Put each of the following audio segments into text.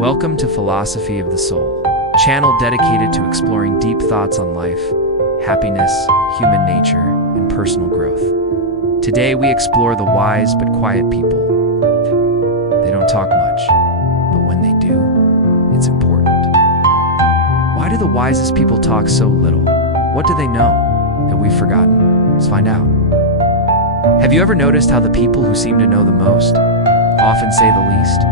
Welcome to Philosophy of the Soul, a channel dedicated to exploring deep thoughts on life, happiness, human nature, and personal growth. Today we explore the wise but quiet people. They don't talk much, but when they do, it's important. Why do the wisest people talk so little? What do they know that we've forgotten? Let's find out. Have you ever noticed how the people who seem to know the most often say the least?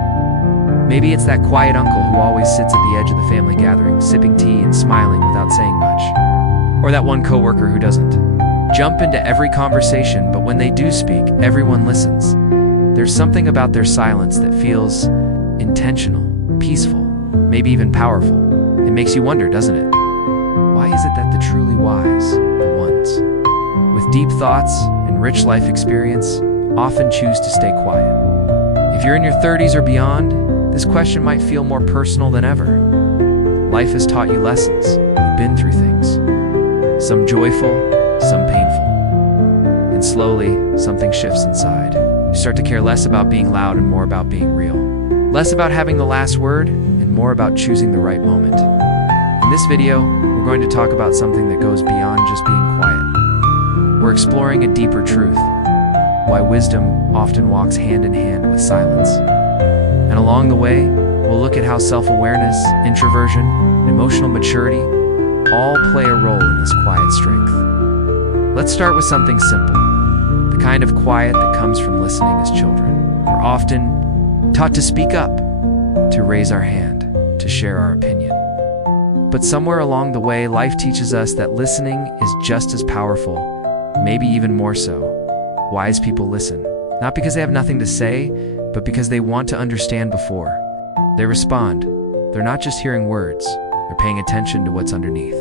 Maybe it's that quiet uncle who always sits at the edge of the family gathering, sipping tea and smiling without saying much. Or that one coworker who doesn't jump into every conversation, but when they do speak, everyone listens. There's something about their silence that feels intentional, peaceful, maybe even powerful. It makes you wonder, doesn't it? Why is it that the truly wise, the ones with deep thoughts and rich life experience, often choose to stay quiet? If you're in your 30s or beyond, this question might feel more personal than ever. Life has taught you lessons. You've been through things. Some joyful, some painful. And slowly, something shifts inside. You start to care less about being loud and more about being real. Less about having the last word and more about choosing the right moment. In this video, we're going to talk about something that goes beyond just being quiet. We're exploring a deeper truth. Why wisdom often walks hand in hand with silence. And along the way, we'll look at how self-awareness, introversion, and emotional maturity all play a role in this quiet strength. Let's start with something simple. The kind of quiet that comes from listening as children. We're often taught to speak up, to raise our hand, to share our opinion. But somewhere along the way, life teaches us that listening is just as powerful, maybe even more so. Wise people listen, not because they have nothing to say, but because they want to understand before they respond. They're not just hearing words, they're paying attention to what's underneath.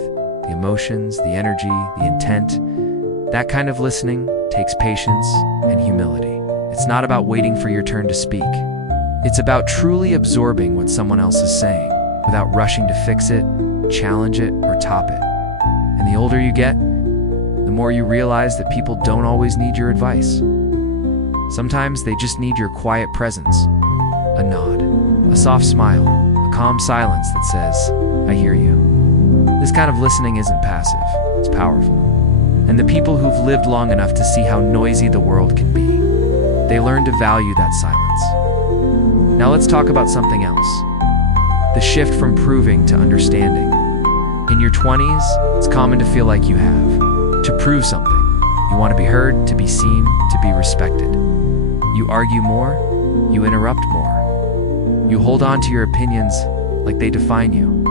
The emotions, the energy, the intent. That kind of listening takes patience and humility. It's not about waiting for your turn to speak. It's about truly absorbing what someone else is saying, without rushing to fix it, challenge it, or top it. And the older you get, the more you realize that people don't always need your advice. Sometimes they just need your quiet presence, a nod, a soft smile, a calm silence that says, I hear you. This kind of listening isn't passive, it's powerful. And the people who've lived long enough to see how noisy the world can be, they learn to value that silence. Now let's talk about something else. The shift from proving to understanding. In your 20s, it's common to feel like you have to prove something. You want to be heard, to be seen, to be respected. You argue more, you interrupt more. You hold on to your opinions like they define you.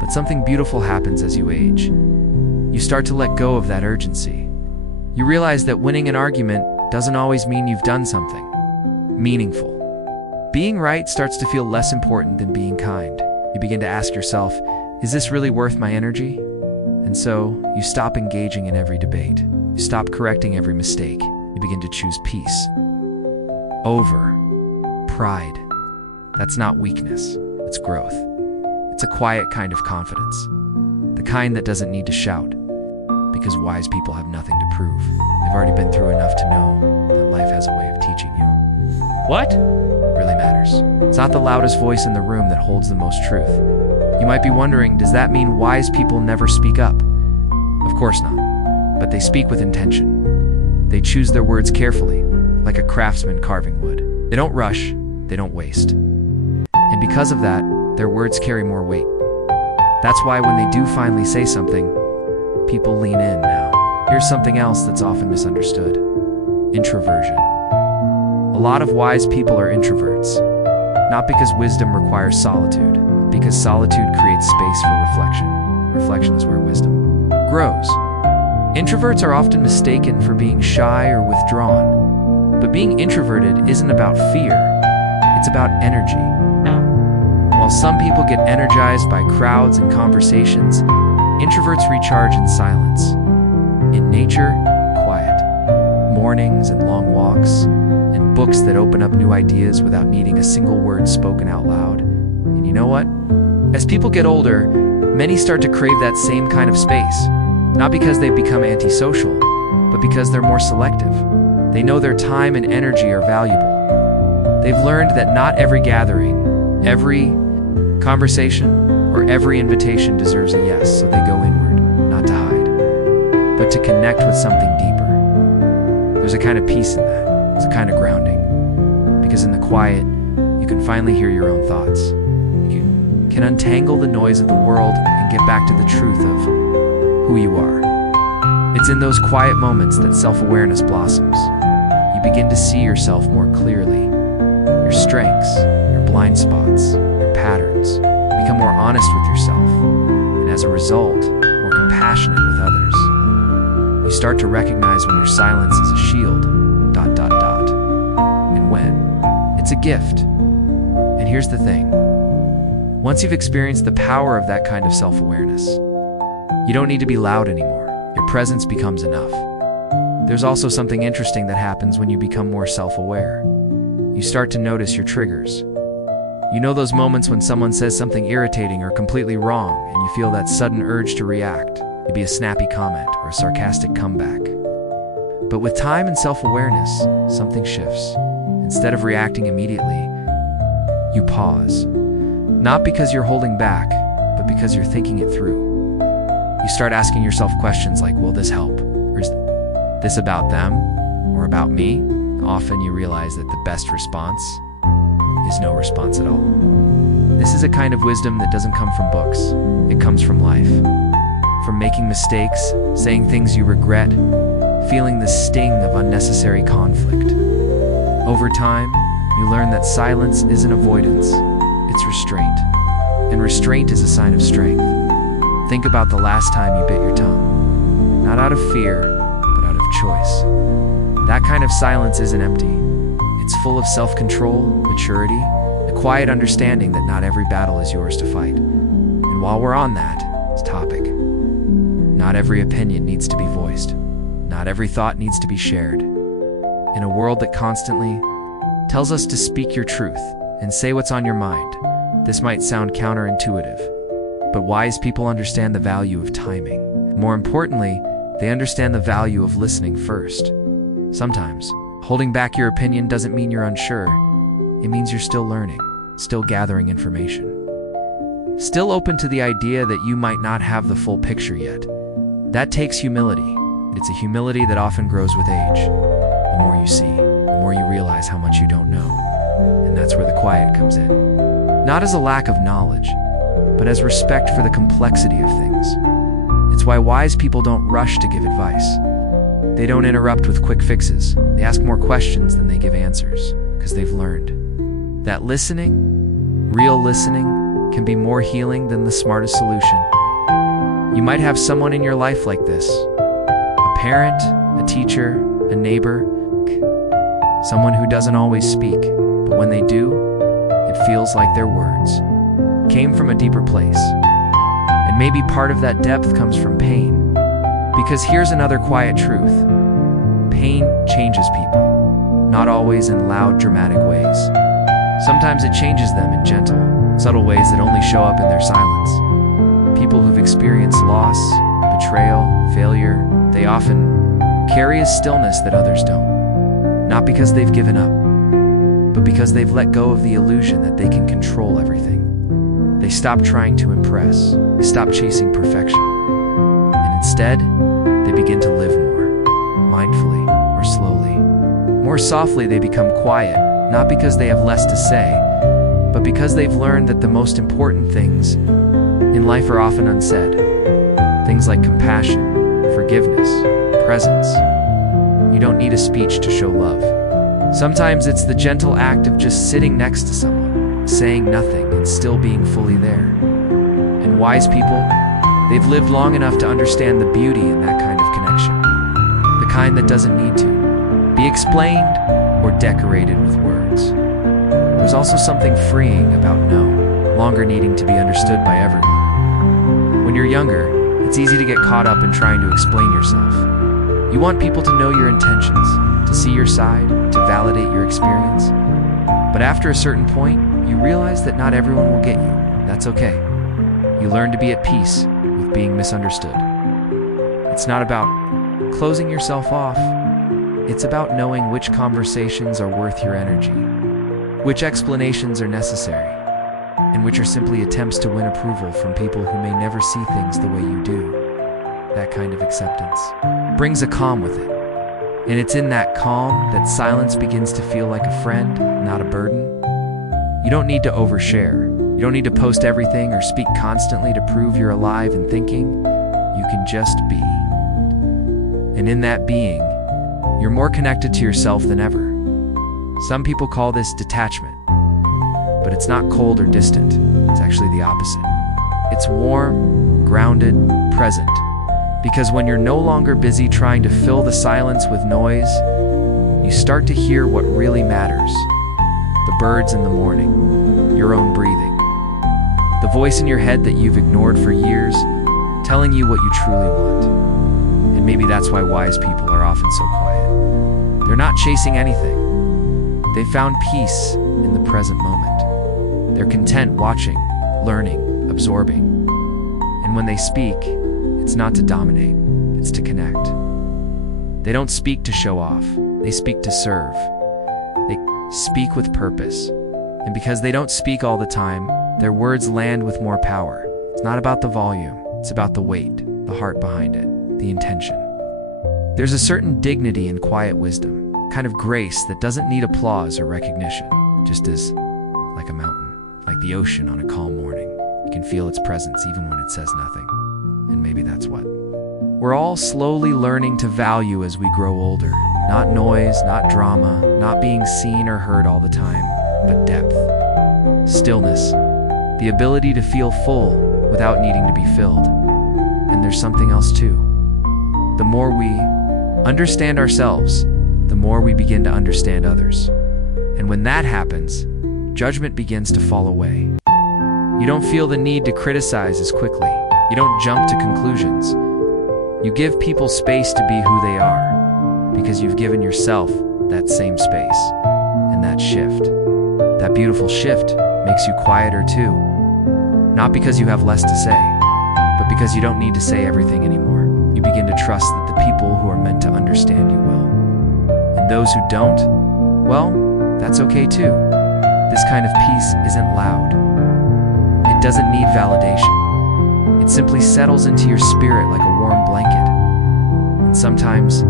But something beautiful happens as you age. You start to let go of that urgency. You realize that winning an argument doesn't always mean you've done something meaningful. Being right starts to feel less important than being kind. You begin to ask yourself, is this really worth my energy? And so, you stop engaging in every debate. You stop correcting every mistake. You begin to choose peace over pride. That's not weakness, it's growth. It's a quiet kind of confidence. The kind that doesn't need to shout, because wise people have nothing to prove. They've already been through enough to know that life has a way of teaching you what really matters. It's not the loudest voice in the room that holds the most truth. You might be wondering, does that mean wise people never speak up? Of course not, but they speak with intention. They choose their words carefully, like a craftsman carving wood. They don't rush, they don't waste. And because of that, their words carry more weight. That's why when they do finally say something, people lean in now. Here's something else that's often misunderstood. Introversion. A lot of wise people are introverts, not because wisdom requires solitude, but because solitude creates space for reflection. Reflection is where wisdom grows. Introverts are often mistaken for being shy or withdrawn. But being introverted isn't about fear, it's about energy. While some people get energized by crowds and conversations, introverts recharge in silence. In nature, quiet. Mornings and long walks, and books that open up new ideas without needing a single word spoken out loud. And you know what? As people get older, many start to crave that same kind of space. Not because they've become antisocial, but because they're more selective. They know their time and energy are valuable. They've learned that not every gathering, every conversation, or every invitation deserves a yes, so they go inward, not to hide, but to connect with something deeper. There's a kind of peace in that. It's a kind of grounding. Because in the quiet, you can finally hear your own thoughts. You can untangle the noise of the world and get back to the truth of who you are. It's in those quiet moments that self-awareness blossoms. You begin to see yourself more clearly. Your strengths, your blind spots, your patterns. Become more honest with yourself, and as a result, more compassionate with others. You start to recognize when your silence is a shield, and when it's a gift. And here's the thing. Once you've experienced the power of that kind of self-awareness, you don't need to be loud anymore. Your presence becomes enough. There's also something interesting that happens when you become more self-aware. You start to notice your triggers. You know those moments when someone says something irritating or completely wrong, and you feel that sudden urge to react, maybe a snappy comment or a sarcastic comeback. But with time and self-awareness, something shifts. Instead of reacting immediately, you pause. Not because you're holding back, but because you're thinking it through. You start asking yourself questions like, will this help? Or is this about them? Or about me? Often you realize that the best response is no response at all. This is a kind of wisdom that doesn't come from books. It comes from life. From making mistakes, saying things you regret, feeling the sting of unnecessary conflict. Over time, you learn that silence isn't avoidance, it's restraint. And restraint is a sign of strength. Think about the last time you bit your tongue. Not out of fear, but out of choice. That kind of silence isn't empty. It's full of self-control, maturity, a quiet understanding that not every battle is yours to fight. And while we're on that topic, not every opinion needs to be voiced. Not every thought needs to be shared. In a world that constantly tells us to speak your truth and say what's on your mind, this might sound counterintuitive, but wise people understand the value of timing. More importantly, they understand the value of listening first. Sometimes, holding back your opinion doesn't mean you're unsure. It means you're still learning, still gathering information, still open to the idea that you might not have the full picture yet. That takes humility. It's a humility that often grows with age. The more you see, the more you realize how much you don't know. And that's where the quiet comes in. Not as a lack of knowledge, but as respect for the complexity of things. It's why wise people don't rush to give advice. They don't interrupt with quick fixes. They ask more questions than they give answers, because they've learned that listening, real listening, can be more healing than the smartest solution. You might have someone in your life like this. A parent, a teacher, a neighbor, someone who doesn't always speak, but when they do, it feels like their words came from a deeper place. And maybe part of that depth comes from pain. Because here's another quiet truth. Pain changes people, not always in loud, dramatic ways. Sometimes it changes them in gentle, subtle ways that only show up in their silence. People who've experienced loss, betrayal, failure, they often carry a stillness that others don't. Not because they've given up, but because they've let go of the illusion that they can control everything. They stop trying to impress. They stop chasing perfection. And instead, they begin to live more, mindfully, more slowly. More softly, they become quiet, not because they have less to say, but because they've learned that the most important things in life are often unsaid. Things like compassion, forgiveness, presence. You don't need a speech to show love. Sometimes it's the gentle act of just sitting next to someone, saying nothing and still being fully there. And wise people, they've lived long enough to understand the beauty in that kind of connection. The kind that doesn't need to be explained or decorated with words. There's also something freeing about no longer needing to be understood by everyone. When you're younger, it's easy to get caught up in trying to explain yourself. You want people to know your intentions, to see your side, to validate your experience. But after a certain point, you realize that not everyone will get you. That's okay. You learn to be at peace with being misunderstood. It's not about closing yourself off. It's about knowing which conversations are worth your energy, which explanations are necessary, and which are simply attempts to win approval from people who may never see things the way you do. That kind of acceptance brings a calm with it. And it's in that calm that silence begins to feel like a friend, not a burden. You don't need to overshare. You don't need to post everything or speak constantly to prove you're alive and thinking. You can just be. And in that being, you're more connected to yourself than ever. Some people call this detachment, but it's not cold or distant. It's actually the opposite. It's warm, grounded, present. Because when you're no longer busy trying to fill the silence with noise, you start to hear what really matters. The birds in the morning, your own breathing, the voice in your head that you've ignored for years, telling you what you truly want. And maybe that's why wise people are often so quiet. They're not chasing anything. They found peace in the present moment. They're content watching, learning, absorbing. And when they speak, it's not to dominate, it's to connect. They don't speak to show off, they speak to serve. They speak with purpose. And because they don't speak all the time, their words land with more power. It's not about the volume, it's about the weight, the heart behind it, the intention. There's a certain dignity in quiet wisdom, a kind of grace that doesn't need applause or recognition, just is like a mountain, like the ocean on a calm morning. You can feel its presence even when it says nothing. And maybe that's what we're all slowly learning to value as we grow older. Not noise, not drama, not being seen or heard all the time, but depth, stillness, the ability to feel full without needing to be filled. And there's something else too. The more we understand ourselves, the more we begin to understand others. And when that happens, judgment begins to fall away. You don't feel the need to criticize as quickly. You don't jump to conclusions. You give people space to be who they are, because you've given yourself that same space. And that shift, that beautiful shift, makes you quieter too. Not because you have less to say, but because you don't need to say everything anymore. You begin to trust that the people who are meant to understand you will. And those who don't, well, that's okay too. This kind of peace isn't loud. It doesn't need validation. It simply settles into your spirit like a warm blanket. And sometimes,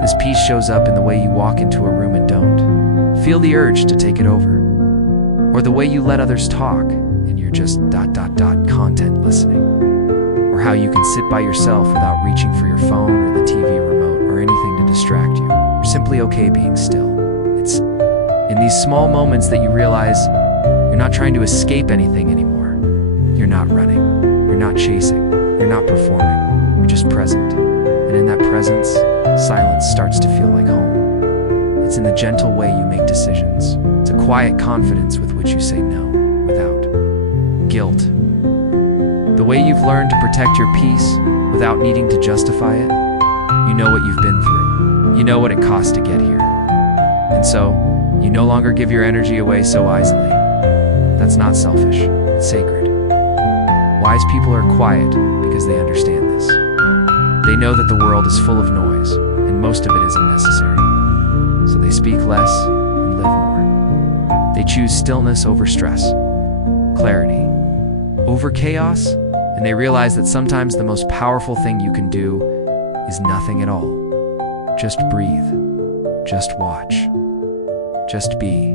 this peace shows up in the way you walk into a room and don't feel the urge to take it over. Or the way you let others talk and you're just content listening. Or how you can sit by yourself without reaching for your phone or the TV remote or anything to distract you. You're simply okay being still. It's in these small moments that you realize you're not trying to escape anything anymore. You're not running. You're not chasing, you're not performing, you're just present. And in that presence, silence starts to feel like home. It's in the gentle way you make decisions. It's a quiet confidence with which you say no, without guilt. The way you've learned to protect your peace without needing to justify it. You know what you've been through. You know what it costs to get here. And so, you no longer give your energy away so easily. That's not selfish, it's sacred. Wise people are quiet because they understand this. They know that the world is full of noise, and most of it is unnecessary. So they speak less and live more. They choose stillness over stress, clarity over chaos, and they realize that sometimes the most powerful thing you can do is nothing at all. Just breathe. Just watch. Just be.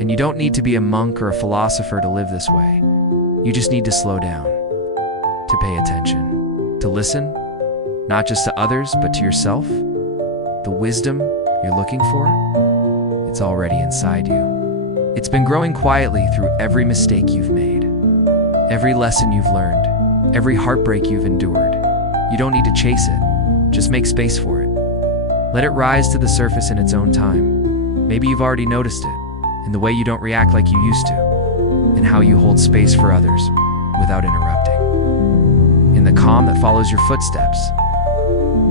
And you don't need to be a monk or a philosopher to live this way. You just need to slow down, to pay attention, to listen, not just to others, but to yourself. The wisdom you're looking for, it's already inside you. It's been growing quietly through every mistake you've made, every lesson you've learned, every heartbreak you've endured. You don't need to chase it, just make space for it. Let it rise to the surface in its own time. Maybe you've already noticed it, in the way you don't react like you used to, and how you hold space for others without interrupting. In the calm that follows your footsteps,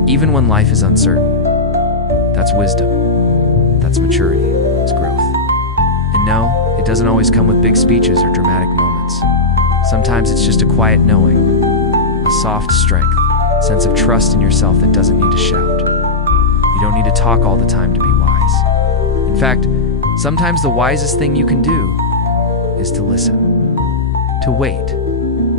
even when life is uncertain. That's wisdom. That's maturity. It's growth. And no, it doesn't always come with big speeches or dramatic moments. Sometimes it's just a quiet knowing, a soft strength, a sense of trust in yourself that doesn't need to shout. You don't need to talk all the time to be wise. In fact, sometimes the wisest thing you can do is to listen. to wait,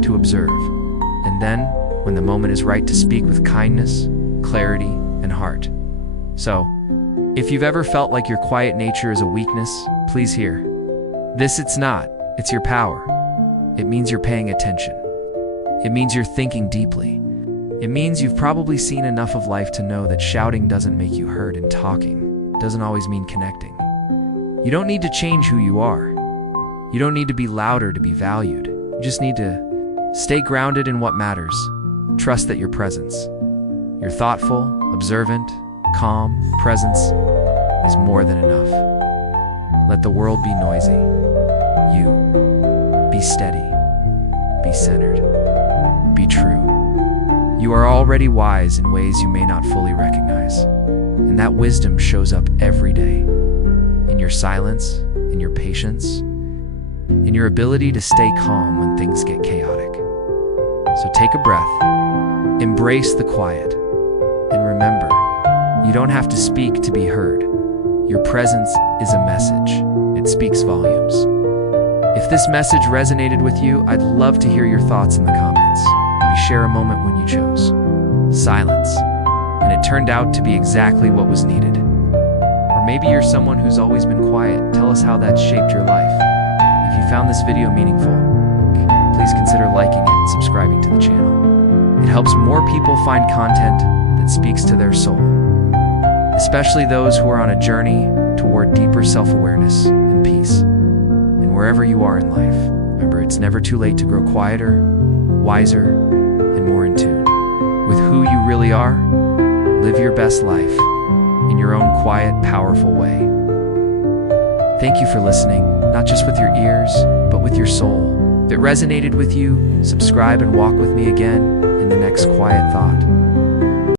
to observe, and then, when the moment is right, to speak with kindness, clarity, and heart. So, if you've ever felt like your quiet nature is a weakness, please hear. It's not. It's your power. It means you're paying attention. It means you're thinking deeply. It means you've probably seen enough of life to know that shouting doesn't make you heard and talking doesn't always mean connecting. You don't need to change who you are. You don't need to be louder to be valued. You just need to stay grounded in what matters. Trust that your presence, your thoughtful, observant, calm presence is more than enough. Let the world be noisy. You be steady. Be centered. Be true. You are already wise in ways you may not fully recognize. And that wisdom shows up every day. In your silence, in your patience, in your ability to stay calm when things get chaotic. So take a breath, embrace the quiet, and remember, you don't have to speak to be heard. Your presence is a message. It speaks volumes. If this message resonated with you, I'd love to hear your thoughts in the comments. Maybe share a moment when you chose silence, and it turned out to be exactly what was needed. Or maybe you're someone who's always been quiet. Tell us how that's shaped your life. If you found this video meaningful, please consider liking it and subscribing to the channel. It helps more people find content that speaks to their soul, especially those who are on a journey toward deeper self-awareness and peace. And wherever you are in life, remember, it's never too late to grow quieter, wiser, and more in tune with who you really are. Live your best life in your own quiet, powerful way. Thank you for listening, not just with your ears, but with your soul. If it resonated with you, subscribe and walk with me again in the next quiet thought.